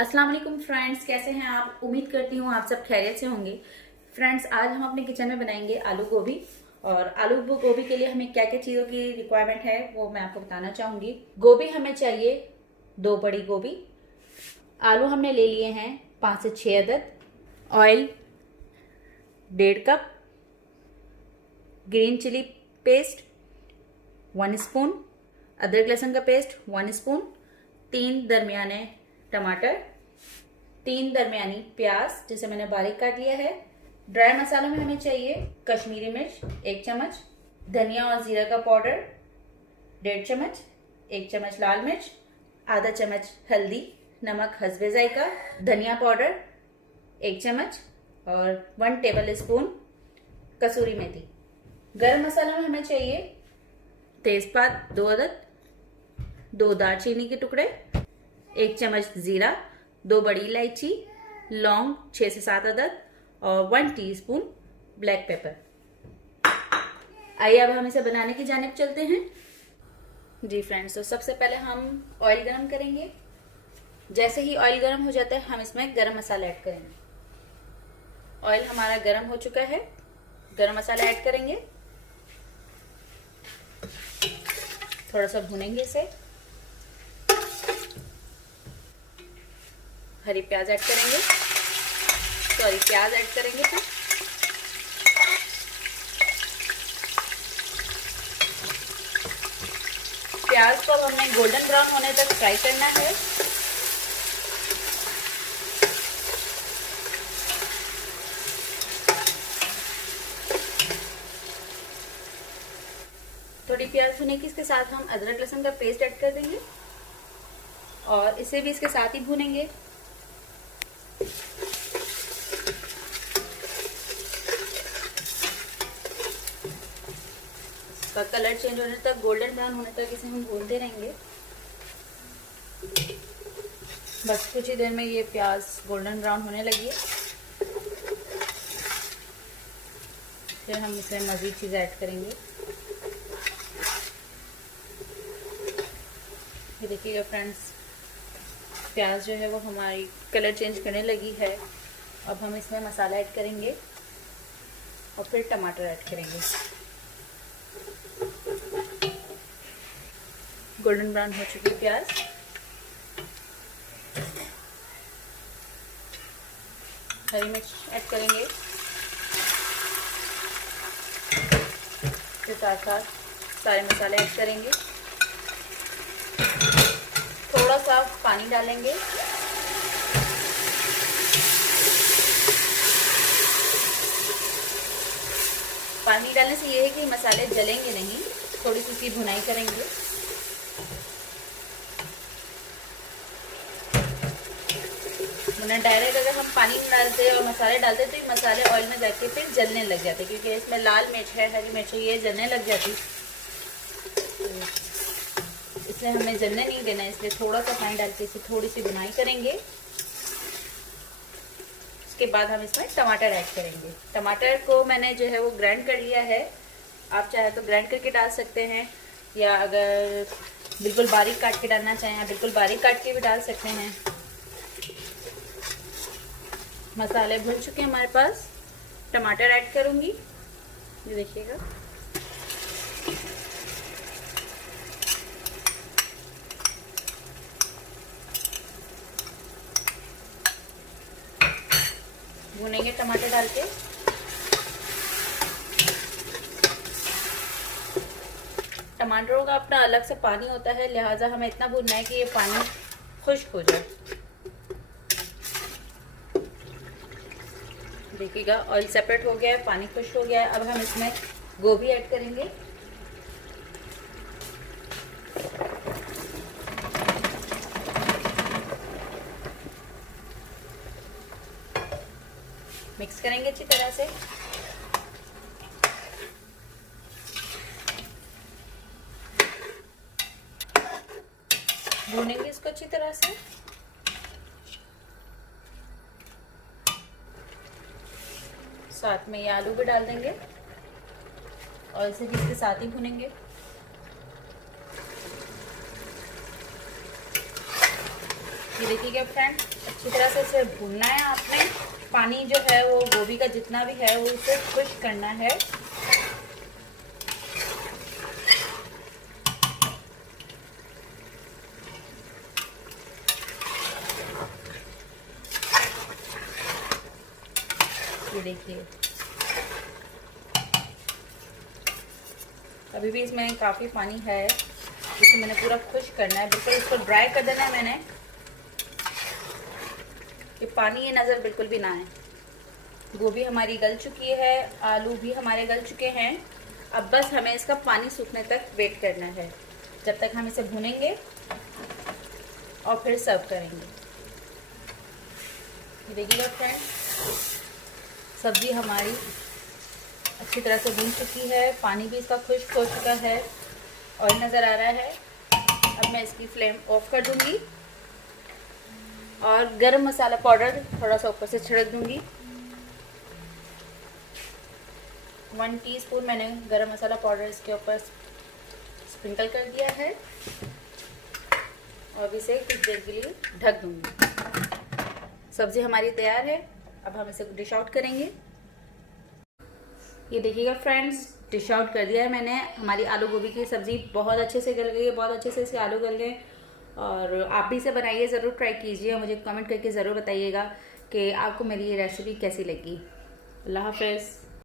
अस्सलाम वालेकुम फ्रेंड्स, कैसे हैं आप। उम्मीद करती हूँ आप सब खैरियत से होंगे। फ्रेंड्स, आज हम अपने किचन में बनाएंगे आलू गोभी। और आलू गोभी के लिए हमें क्या क्या चीज़ों की रिक्वायरमेंट है वो मैं आपको बताना चाहूँगी। गोभी हमें चाहिए 2 बड़ी गोभी। आलू हमने ले लिए हैं 5 से 6 अदद। Oil 1.5 cup. Green chilli paste 1 spoon. अदरक लहसुन का पेस्ट 1 स्पून। 3 दरमियाने टमाटर, 3 दरमियानी प्याज जिसे मैंने बारीक काट लिया है। ड्राई मसालों में हमें चाहिए कश्मीरी मिर्च 1 चम्मच, धनिया और जीरा का पाउडर 1.5 चम्मच, 1 चम्मच लाल मिर्च, आधा चम्मच हल्दी, नमक हस्बे जायका, धनिया पाउडर 1 चम्मच और 1 टेबल स्पून कसूरी मेथी। गरम मसालों में हमें चाहिए तेजपात 2 अदद, 2 दालचीनी के टुकड़े, 1 चम्मच जीरा, 2 बड़ी इलायची, लौंग 6 से 7 अदद और 1 टीस्पून ब्लैक पेपर। आइए अब हम इसे बनाने की जानिब चलते हैं। जी फ्रेंड्स, तो सबसे पहले हम ऑयल गरम करेंगे। जैसे ही ऑयल गरम हो जाता है हम इसमें गरम मसाला ऐड करेंगे। ऑयल हमारा गरम हो चुका है, गरम मसाला ऐड करेंगे। थोड़ा सा भूनेंगे इसे। हरी प्याज ऐड करेंगे, प्याज ऐड करेंगे। फिर प्याज को अब हमने गोल्डन ब्राउन होने तक फ्राई करना है। थोड़ी प्याज भुने की इसके साथ हम अदरक लहसुन का पेस्ट ऐड कर देंगे और इसे भी इसके साथ ही भूनेंगे। इसका कलर चेंज होने तक, गोल्डन ब्राउन होने तक इसे हम भूनते रहेंगे। बस कुछ ही देर में ये प्याज गोल्डन ब्राउन होने लगी है। फिर हम इसमें मज़ीद चीज़ ऐड करेंगे। ये देखिएगा फ्रेंड्स, प्याज जो है वो हमारी कलर चेंज करने लगी है। अब हम इसमें मसाला ऐड करेंगे और फिर टमाटर ऐड करेंगे। गोल्डन ब्राउन हो चुकी प्याज। हरी मिर्च ऐड करेंगे, फिर साथ साथ सारे मसाले ऐड करेंगे। थोड़ा सा पानी डालेंगे। पानी डालने से ये है कि मसाले जलेंगे नहीं, थोड़ी सी इसकी भुनाई करेंगे। वरना डायरेक्ट अगर हम पानी डालते और मसाले डालते तो ये मसाले ऑयल में जाके फिर जलने लग जाते, क्योंकि इसमें लाल मिर्च है, हरी मिर्च है, ये जलने लग जाती। इसलिए हमें जलने नहीं देना, इसलिए थोड़ा सा पानी डाल के इसे थोड़ी सी भुनाई करेंगे। उसके बाद हम इसमें टमाटर ऐड करेंगे। टमाटर को मैंने जो है वो ग्राइंड कर लिया है। आप चाहे तो ग्राइंड करके डाल सकते हैं, या अगर बिल्कुल बारीक काट के डालना चाहें बिल्कुल बारीक काट के भी डाल सकते हैं। मसाले भुन चुके हैं हमारे पास। टमाटर ऐड करूँगी, ये देखिएगा। भुनेंगे टमाटर डाल के। टमाटरों का अपना अलग से पानी होता है, लिहाजा हमें इतना भूनना है कि ये पानी खुश्क हो जाए। देखिएगा ऑयल सेपरेट हो गया है, पानी खुश्क हो गया है। अब हम इसमें गोभी ऐड करेंगे। मिक्स करेंगे अच्छी तरह से। भूनेंगे इसको अच्छी तरह से। साथ में ये आलू भी डाल देंगे और इसे भी इसके साथ ही भुनेंगे। ये देखिएगा फ्रेंड, अच्छी तरह से इसे भूनना है आपने। पानी जो है वो गोभी का जितना भी है वो इसे खुश्क करना है। ये देखिए, अभी भी इसमें काफ़ी पानी है, इसे मैंने पूरा खुश्क करना है, बिल्कुल इसको ड्राई कर देना है मैंने। ये पानी ये नज़र बिल्कुल भी ना आए। गोभी हमारी गल चुकी है, आलू भी हमारे गल चुके हैं। अब बस हमें इसका पानी सूखने तक वेट करना है, जब तक हम इसे भूनेंगे और फिर सर्व करेंगे। ये देखिएगा फ्रेंड, सब्ज़ी हमारी अच्छी तरह से भून चुकी है, पानी भी इसका खुश्क हो चुका है, ऑयल नज़र आ रहा है। अब मैं इसकी फ्लेम ऑफ कर दूंगी और गरम मसाला पाउडर थोड़ा सा ऊपर से छिड़क दूंगी। 1 टीस्पून मैंने गरम मसाला पाउडर इसके ऊपर स्प्रिंकल कर दिया है और इसे कुछ देर के लिए ढक दूंगी। सब्ज़ी हमारी तैयार है, अब हम इसे डिश आउट करेंगे। ये देखिएगा फ्रेंड्स, डिश आउट कर दिया है मैंने। हमारी आलू गोभी की सब्ज़ी बहुत अच्छे से गल गई है, बहुत अच्छे से इसके आलू गल गए। और आप भी इसे बनाइए, ज़रूर ट्राई कीजिए, मुझे कमेंट करके ज़रूर बताइएगा कि आपको मेरी ये रेसिपी कैसी लगी। अल्लाह हाफ़िज़।